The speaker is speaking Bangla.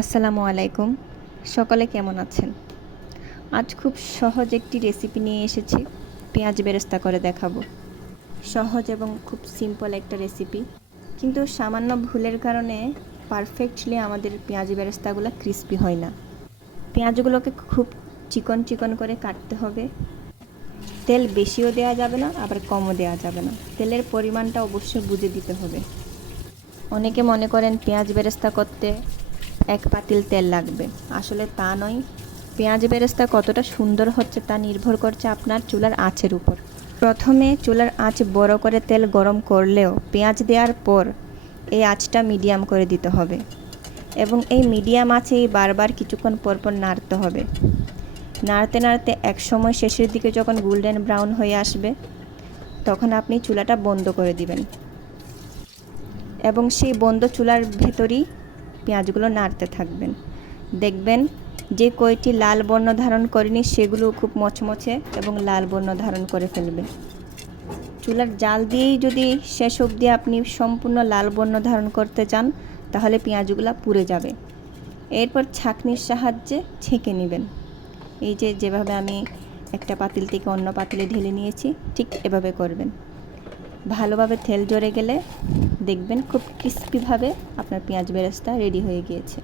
আসসালামু আলাইকুম। সকলে কেমন আছেন? আজ খুব সহজ একটি রেসিপি নিয়ে এসেছি। পেঁয়াজ বেরেস্তা করে দেখাবো। সহজ এবং খুব সিম্পল একটা রেসিপি, কিন্তু সামান্য ভুলের কারণে পারফেক্টলি আমাদের পেঁয়াজ বেরেস্তাগুলো ক্রিস্পি হয় না। পেঁয়াজগুলোকে খুব চিকন চিকন করে কাটতে হবে। তেল বেশিও দেওয়া যাবে না, আবার কমও দেওয়া যাবে না। তেলের পরিমাণটা অবশ্যই বুঝে দিতে হবে। অনেকে মনে করেন পেঁয়াজ বেরেস্তা করতে 1 পাতিল তেল লাগবে। আসলে তা নয়। পেঁয়াজ বেরেস্তা কতটা সুন্দর হচ্ছে তা নির্ভর করছে আপনার চুলার আঁচের উপর। প্রথমে চুলার আঁচ বড় করে তেল গরম করলেও পেঁয়াজ দেওয়ার পর এই আঁচটা মিডিয়াম করে দিতে হবে, এবং এই মিডিয়াম আঁচেই বারবার কিছুক্ষণ পরপর নাড়তে হবে। নাড়তে নাড়তে এক সময় শেষের দিকে যখন গোল্ডেন ব্রাউন হয়ে আসবে, তখন আপনি চুলাটা বন্ধ করে দিবেন, এবং সেই বন্ধ চুলার ভেতরই পেঁয়াজগুলো নাড়তে থাকবেন। দেখবেন যে কয়টি লাল বর্ণ ধারণ করেনি সেগুলো খুব মচমচে এবং লাল বর্ণ ধারণ করে ফেলবে। চুলার জাল দিয়েই যদি শেষ অবধি আপনি সম্পূর্ণ লাল বর্ণ ধারণ করতে চান, তাহলে পেঁয়াজগুলো পুড়ে যাবে। এরপর ছাঁকনির সাহায্যে ছেঁকে নেবেন। এই যেভাবে আমি একটা পাতিল থেকে অন্য পাতিলে ঢেলে নিয়েছি, ঠিক এভাবে করবেন। ভালোভাবে তেল জড়ে গেলে দেখবেন খুব ক্রিস্পিভাবে আপনার পেঁয়াজ বেরেস্তা রেডি হয়ে গিয়েছে।